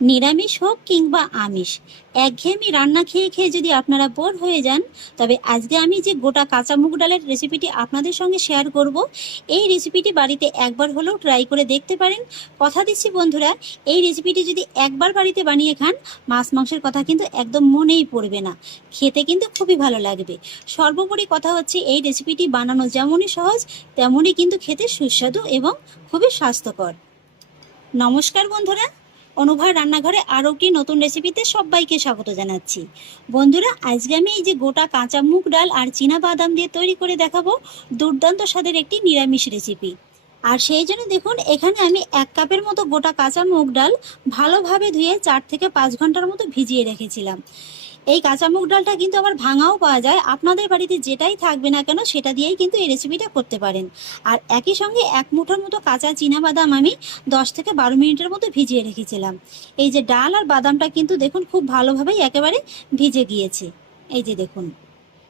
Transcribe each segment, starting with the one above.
নিরামিষ হোক কিংবা আমিষ, একঘেয়েমি রান্না খেয়ে খেয়ে যদি আপনারা বোর হয়ে যান, তবে আজকে আমি যে গোটা কাঁচা মুগ ডালের রেসিপিটি আপনাদের সঙ্গে শেয়ার করব, এই রেসিপিটি বাড়িতে একবার হলেও ট্রাই করে দেখতে পারেন। কথা দিচ্ছি বন্ধুরা, এই রেসিপিটি যদি একবার বাড়িতে বানিয়ে খান, মাছ মাংসের কথা কিন্তু একদম মনেই পড়বে না। খেতে কিন্তু খুবই ভালো লাগবে। সর্বোপরি কথা হচ্ছে, এই রেসিপিটি বানানো যেমনই সহজ, তেমনই কিন্তু খেতে সুস্বাদু এবং খুবই স্বাস্থ্যকর। নমস্কার বন্ধুরা। অনুভয় রান্নাঘরে আরও কি নতুন রেসিপিতে সবাইকে স্বাগত জানাচ্ছি। বন্ধুরা, আজকে আমি এই যে গোটা কাঁচা মুগ ডাল আর চীনা বাদাম দিয়ে তৈরি করে দেখাবো দুর্দান্ত স্বাদের একটি নিরামিষ রেসিপি আর সেই জন্য দেখুন, এখানে আমি এক কাপের মতো গোটা কাঁচা মুগ ডাল ভালোভাবে ধুয়ে চার থেকে পাঁচ ঘণ্টার মতো ভিজিয়ে রেখেছিলাম। এই কাঁচা মুগ ডালটা কিন্তু আবার ভাঙাও পাওয়া যায়। আপনাদের বাড়িতে যেটাই থাকবে না কেন, সেটা দিয়েই কিন্তু এই রেসিপিটা করতে পারেন। আর একই সঙ্গে এক মুঠোর মতো কাঁচা বাদাম আমি দশ থেকে বারো মিনিটের মতো ভিজিয়ে রেখেছিলাম। এই যে ডাল আর বাদামটা কিন্তু দেখুন খুব ভালোভাবেই একেবারে ভিজে গিয়েছে। এই যে দেখুন।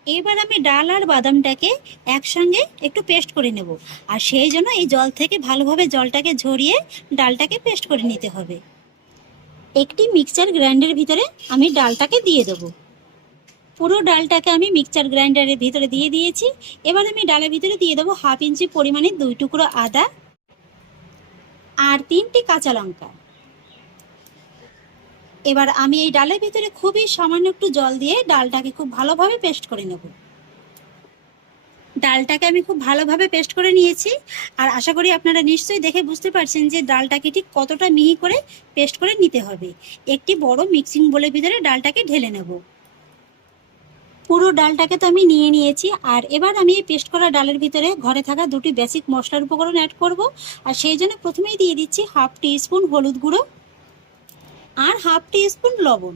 এবার আমি ডাল আর বাদামটাকে একসঙ্গে একটু পেস্ট করে নেব। আর সেই জন্য এই জল থেকে ভালোভাবে জলটাকে ঝরিয়ে ডালটাকে পেস্ট করে নিতে হবে। একটি মিক্সচার গ্রাইন্ডারের ভিতরে আমি ডালটাকে দিয়ে দেবো। পুরো ডালটাকে আমি মিক্সচার গ্রাইন্ডারের ভিতরে দিয়ে দিয়েছি। এবার আমি ডালের ভিতরে দিয়ে দেবো হাফ ইঞ্চি পরিমাণে দুই টুকরো আদা আর তিনটি কাঁচা লঙ্কা। এবার আমি এই ডালের ভিতরে খুবই সামান্য একটু জল দিয়ে ডালটাকে খুব ভালোভাবে পেস্ট করে নেব। ডালটাকে আমি খুব ভালোভাবে পেস্ট করে নিয়েছি। আর আশা করি আপনারা নিশ্চয়ই দেখে বুঝতে পারছেন যে ডালটাকে ঠিক কতটা মিহি করে পেস্ট করে নিতে হবে। একটি বড় মিক্সিং বোলের ভিতরে ডালটাকে ঢেলে নেব। পুরো ডালটাকে তো আমি নিয়ে নিয়েছি। আর এবার আমি এই পেস্ট করা ডালের ভিতরে ঘরে থাকা দুটি বেসিক মশলার উপকরণ অ্যাড করব। আর সেই জন্য প্রথমেই দিয়ে দিচ্ছি হাফ টি স্পুন হলুদ গুঁড়ো আর হাফ টি স্পুন লবণ।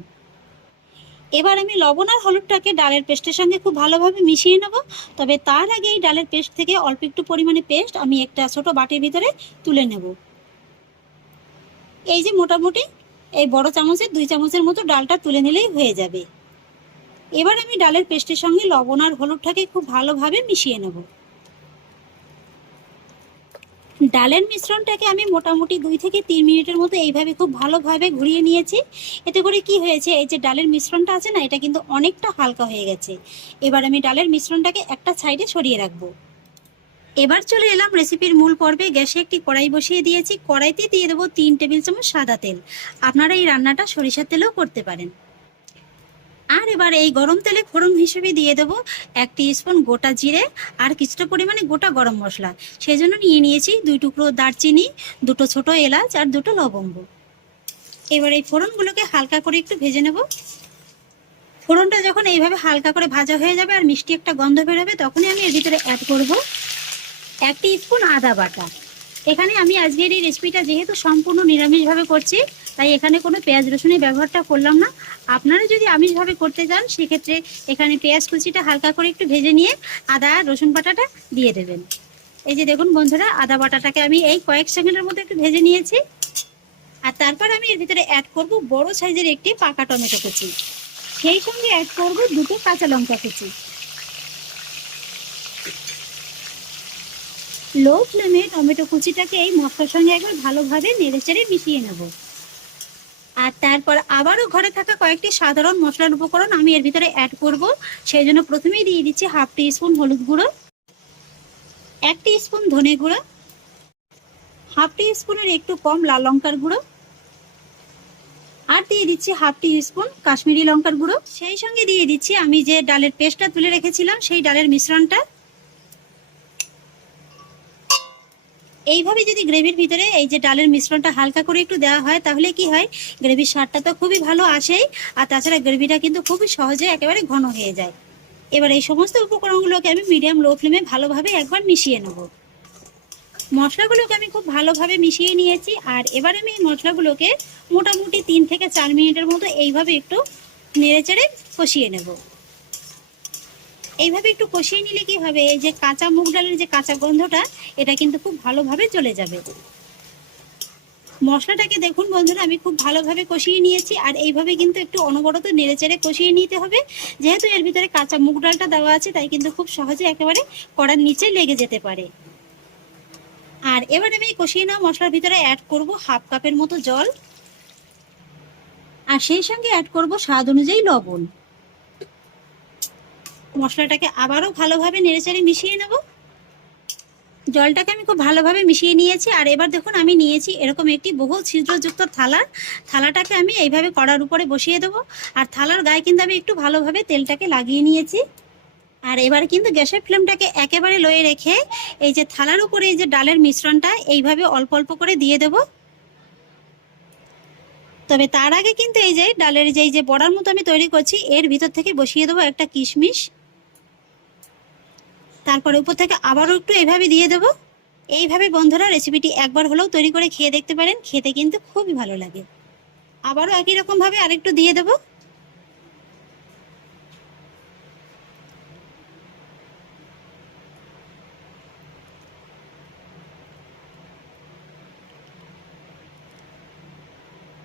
এবার আমি লবণ আর হলুদটাকে ডালের পেস্টের সঙ্গে খুব ভালোভাবে মিশিয়ে নেব। তবে তার আগে এই ডালের পেস্ট থেকে অল্প একটু পরিমাণে পেস্ট আমি একটা ছোট বাটির ভিতরে তুলে নেব। এই যে মোটামুটি এই বড় চামচের দুই চামচের মতো ডালটা তুলে নিলেই হয়ে যাবে। এবার আমি ডালের পেস্টের সঙ্গে লবণ আর হলুদটাকে খুব ভালোভাবে মিশিয়ে নেব। ডালের মিশ্রণটাকে আমি মোটামুটি দুই থেকে তিন মিনিটের মতো এইভাবে খুব ভালোভাবে ঘুরিয়ে নিয়েছি। এতে করে কি হয়েছে, এই যে ডালের মিশ্রণটা আছে না, এটা কিন্তু অনেকটা হালকা হয়ে গেছে। এবার আমি ডালের মিশ্রণটাকে একটা সাইডে সরিয়ে রাখব। এবার চলে এলাম রেসিপির মূল পর্বে। গ্যাসে একটি কড়াই বসিয়ে দিয়েছি। কড়াইতে দিয়ে দেবো তিন টেবিল চামচ সাদা তেল। আপনারা এই রান্নাটা সরিষার তেলেও করতে পারেন। আর এবার এই গরম তেলে ফোড়ন হিসেবে দিয়ে দেবো এক স্পুন গোটা জিরে আর কিছুটা পরিমাণে গোটা গরম মশলা। সেই জন্য নিয়ে নিয়েছি দুই টুকরো দারচিনি, দুটো ছোট এলাচ আর দুটো লবঙ্গ। এবার এই ফোড়নগুলোকে হালকা করে একটু ভেজে নেব। ফোড়নটা যখন এইভাবে হালকা করে ভাজা হয়ে যাবে আর মিষ্টি একটা গন্ধ বেরোবে, তখনই আমি এর ভিতরে অ্যাড করব এক স্পুন আদা বাটা। এখানে আমি আজকের এই রেসিপিটা যেহেতু সম্পূর্ণ নিরামিষভাবে করছি, তাই এখানে কোনো পেঁয়াজ রসুনের ব্যবহারটা করলাম না। আপনারা যদি আমিষভাবে করতে চান, সেক্ষেত্রে এখানে পেঁয়াজ কুচিটা হালকা করে একটু ভেজে নিয়ে আদা, রসুন বাটাটা দিয়ে দেবেন। এই যে দেখুন বন্ধুরা, আদা বাটাটাকে আমি এই কয়েক সেকেন্ডের মধ্যে একটু ভেজে নিয়েছি। আর তারপর আমি এর ভিতরে অ্যাড করব বড় সাইজের একটি পাকা টমেটো কুচি। সেই সঙ্গে অ্যাড করব দুটো কাঁচা লঙ্কা কুচি। লো ফ্লেমে টমেটো কুচিটাকে এই মশলার সঙ্গে একবার ভালোভাবে নেড়েচেড়ে মিশিয়ে নেব। আর তারপর আবারও ঘরে থাকা কয়েকটি সাধারণ মশলার উপকরণ আমি এর ভিতরে অ্যাড করব। সেই জন্য প্রথমেই দিয়ে দিচ্ছি হাফ টি স্পুন হলুদ গুঁড়ো, এক টি স্পুন ধনে গুঁড়ো হাফ টি স্পুনের একটু কম লাল লঙ্কার গুঁড়ো, আর দিয়ে দিচ্ছি হাফ টি স্পুন কাশ্মীরি লঙ্কার গুঁড়ো। সেই সঙ্গে দিয়ে দিচ্ছি আমি যে ডালের পেস্টটা তুলে রেখেছিলাম, সেই ডালের মিশ্রণটা। এইভাবে যদি গ্রেভির ভিতরে এই যে ডালের মিশ্রণটা হালকা করে একটু দেওয়া হয়, তাহলে কি হয়? গ্রেভির স্বাদটা তো খুবই ভালো আসেই, আর তাছাড়া গ্রেভিটা কিন্তু খুবই সহজে একেবারে ঘন হয়ে যায়। এবার এই সমস্ত উপকরণগুলোকে আমি মিডিয়াম লো ফ্লেমে ভালোভাবে একবার মিশিয়ে নেব। মশলাগুলোকে আমি খুব ভালোভাবে মিশিয়ে নিয়েছি, আর এবার আমি এই মশলাগুলোকে মোটামুটি তিন থেকে চার মিনিটের মতো এইভাবে একটু নেড়েচেড়ে কষিয়ে নেব। এইভাবে একটু কষিয়ে নিলে কি হবে? এই যে কাঁচা মুগ ডালের যে কাঁচা গন্ধটা, এটা কিন্তু খুব ভালোভাবে চলে যাবে। মশলাটাকে দেখুন বন্ধুরা, আমি খুব ভালোভাবে কষিয়ে নিয়েছি। আর এইভাবে কিন্তু একটু অনবরত নেড়েচেড়ে কষিয়ে নিতে হবে। যেহেতু এর ভিতরে কাঁচা মুগ ডালটা দেওয়া আছে, তাই কিন্তু খুব সহজে একেবারে কড়ার নিচে লেগে যেতে পারে। আর এবার আমি কষিয়ে নেওয়া মশলার ভিতরে অ্যাড করব হাফ কাপের মতো জল। আর সেই সঙ্গে অ্যাড করব স্বাদ অনুযায়ী লবণ। মশলাটাকে আবারও ভালোভাবে নেড়েচেড়ে মিশিয়ে নেব। জলটাকে আমি খুব ভালোভাবে মিশিয়ে নিয়েছি। আর এবার দেখুন, আমি নিয়েছি এরকম একটি বহু ছিদ্রযুক্ত থালা থালাটাকে আমি এইভাবে কড়ার উপরে বসিয়ে দেবো। আর থালার গায়ে কিন্তু আমি একটু ভালোভাবে তেলটাকে লাগিয়ে নিয়েছি। আর এবার কিন্তু গ্যাসের ফ্লেমটাকে একেবারে লয়ে রেখে এই যে থালার উপরে এই যে ডালের মিশ্রণটা এইভাবে অল্প অল্প করে দিয়ে দেব। তবে তার আগে কিন্তু এই যে ডালের যে এই যে বড়ার মতো আমি তৈরি করছি, এর ভিতর থেকে বসিয়ে দেবো একটা কিশমিশ। তারপরে উপর থেকে আবারও একটু এভাবে দিয়ে দেবো। এইভাবে বন্ধুরা রেসিপিটি একবার হলেও তৈরি করে খেয়ে দেখতে পারেন। খেতে কিন্তু খুবই ভালো লাগে। আবারও একই রকমভাবে আরেকটু দিয়ে দেবো।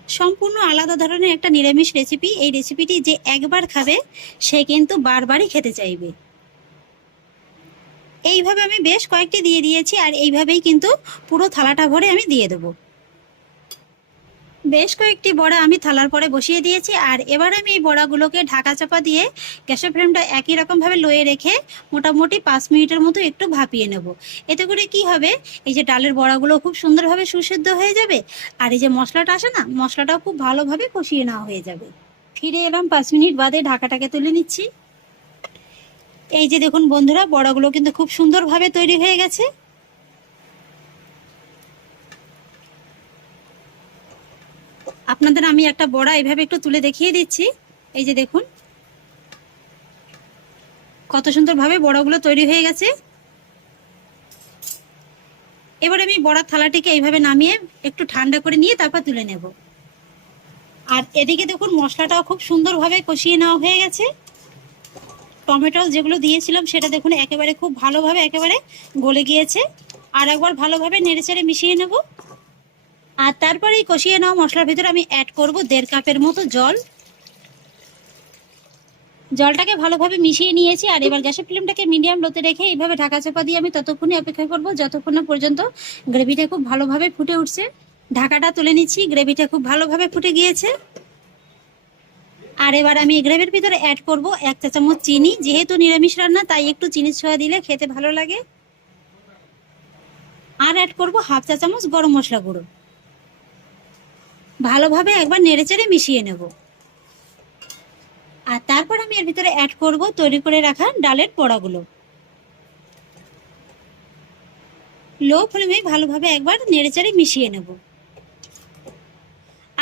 সম্পূর্ণ আলাদা ধরনের একটা নিরামিষ রেসিপি এই রেসিপিটি যে একবার খাবে, সে কিন্তু বারবারই খেতে চাইবে। এইভাবে আমি বেশ কয়েকটি দিয়ে দিয়েছি আর এইভাবেই কিন্তু পুরো থালাটা ভরে আমি দিয়ে দেবো। বেশ কয়েকটি বড়া আমি থালার পরে বসিয়ে দিয়েছি আর এবার আমি এই বড়াগুলোকে ঢাকা চাপা দিয়ে গ্যাসের ফ্লেমটা একই রকমভাবে লয়ে রেখে মোটামুটি পাঁচ মিনিটের মতো একটু ভাপিয়ে নেব। এতে করে কি হবে? এই যে ডালের বড়াগুলো খুব সুন্দরভাবে সুসেদ্ধ হয়ে যাবে আর এই যে মশলাটা আসে না, মশলাটাও খুব ভালোভাবে কষিয়ে নেওয়া হয়ে যাবে। ফিরে এলাম পাঁচ মিনিট বাদে ঢাকাটাকে তুলে নিচ্ছি। এই যে দেখুন বন্ধুরা, বড়াগুলো কিন্তু খুব সুন্দরভাবে তৈরি হয়ে গেছে। আপনাদের আমি একটা বড়া এইভাবে একটু তুলে দেখিয়ে দিচ্ছি। এই যে দেখুন, কত সুন্দরভাবে বড়াগুলো তৈরি হয়ে গেছে। এবার আমি বড়ার থালাটিকে এইভাবে নামিয়ে একটু ঠান্ডা করে নিয়ে তারপর তুলে নেব। আর এদিকে দেখুন, মশলাটাও খুব সুন্দরভাবে কষিয়ে নেওয়া হয়ে গেছে। টমেটো যেগুলো দিয়েছিলাম, সেটা দেখুন একেবারে খুব ভালোভাবে একেবারে গলে গিয়েছে। আর একবার ভালোভাবে নেড়েচেড়ে মিশিয়ে নেব। আর তারপরে এই কষিয়ে নেওয়া মশলার ভিতরে আমি অ্যাড করব দেড় কাপের মতো জল। জলটাকে ভালোভাবে মিশিয়ে নিয়েছি, আর এবার গ্যাসের ফ্লেমটাকে মিডিয়াম লোতে রেখে এইভাবে ঢাকা চাপা দিয়ে আমি ততক্ষণে অপেক্ষা করব, যতক্ষণ না পর্যন্ত গ্রেভিটা খুব ভালোভাবে ফুটে উঠছে। ঢাকাটা তুলে নিচ্ছি, গ্রেভিটা খুব ভালোভাবে ফুটে গিয়েছে। আর এবার আমি গ্রেভির ভিতরে অ্যাড করব এক চা চামচ চিনি। যেহেতু নিরামিষ রান্না, তাই একটু চিনি ছোঁয়া দিলে খেতে ভালো লাগে। আর অ্যাড করব হাফ চা চামচ গরম মশলা গুঁড়ো। ভালোভাবে একবার নেড়েচেড়ে মিশিয়ে নেব। আর তারপর আমি এর ভিতরে অ্যাড করব তৈরি করে রাখা ডালের বড়াগুলো লো ফ্লেমে ভালোভাবে একবার নেড়েচেড়ে মিশিয়ে নেব।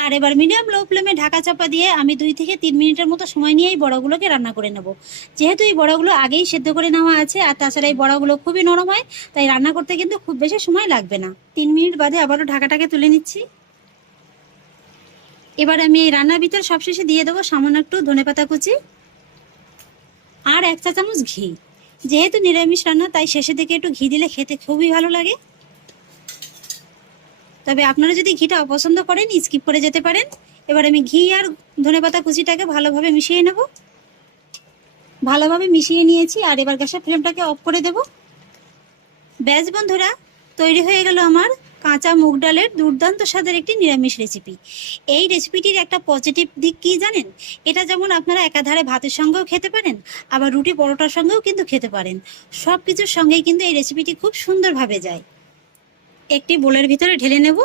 আর এবার মিডিয়াম লো ফ্লেমে ঢাকা চাপা দিয়ে আমি দুই থেকে তিন মিনিটের মতো সময় নিয়ে এই বড়াগুলোকে রান্না করে নেব। যেহেতু এই বড়াগুলো আগেই সেদ্ধ করে নেওয়া আছে আর তাছাড়া এই বড়াগুলো খুবই নরম হয়, তাই রান্না করতে কিন্তু খুব বেশি সময় লাগবে না। তিন মিনিট বাদে আবারও ঢাকাটাকে তুলে নিচ্ছি। এবার আমি এই রান্নার ভিতর সবশেষে দিয়ে দেবো সামান্য একটু ধনেপাতা কুচি আর এক চা চামচ ঘি। যেহেতু নিরামিষ রান্না, তাই শেষে দিকে একটু ঘি দিলে খেতে খুবই ভালো লাগে। তবে আপনারা যদি ঘিটা অপছন্দ করেন স্কিপ করে যেতে পারেন। এবার আমি ঘি আর ধনেপাতা কুচিটাকে ভালোভাবে মিশিয়ে নেব। ভালোভাবে মিশিয়ে নিয়েছি, আর এবার গ্যাসের ফ্লেমটাকে অফ করে দেব। ব্যাস বন্ধুরা, তৈরি হয়ে গেল আমার কাঁচা মুগ ডালের দুর্দান্ত স্বাদের একটি নিরামিষ রেসিপি এই রেসিপিটির একটা পজিটিভ দিক কি জানেন? এটা যেমন আপনারা একাধারে ভাতের সঙ্গেও খেতে পারেন, আবার রুটি পরোটার সঙ্গেও কিন্তু খেতে পারেন। সব কিছুর সঙ্গেই কিন্তু এই রেসিপিটি খুব সুন্দরভাবে যায়। একটি বোলের ভিতরে ঢেলে নেব।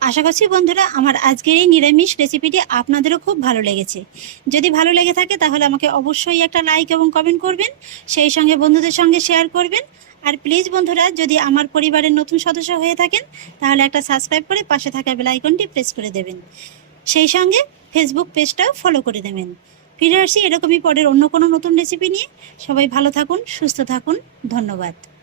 আশা করছি বন্ধুরা আমার আজকের এই নিরামিষ রেসিপিটি আপনাদেরও খুব ভালো লেগেছে। যদি ভালো লেগে থাকে তাহলে আমাকে অবশ্যই একটা লাইক এবং কমেন্ট করবেন, সেই সঙ্গে বন্ধুদের সঙ্গে শেয়ার করবেন। আর প্লিজ বন্ধুরা, যদি আমার পরিবারের নতুন সদস্য হয়ে থাকেন, তাহলে একটা সাবস্ক্রাইব করে পাশে থাকা বেল আইকনটি প্রেস করে দেবেন। সেই সঙ্গে ফেসবুক পেজটাও ফলো করে দেবেন ফিরে আসি এরকমই পরের অন্য কোনো নতুন রেসিপি নিয়ে। সবাই ভালো থাকুন, সুস্থ থাকুন, ধন্যবাদ।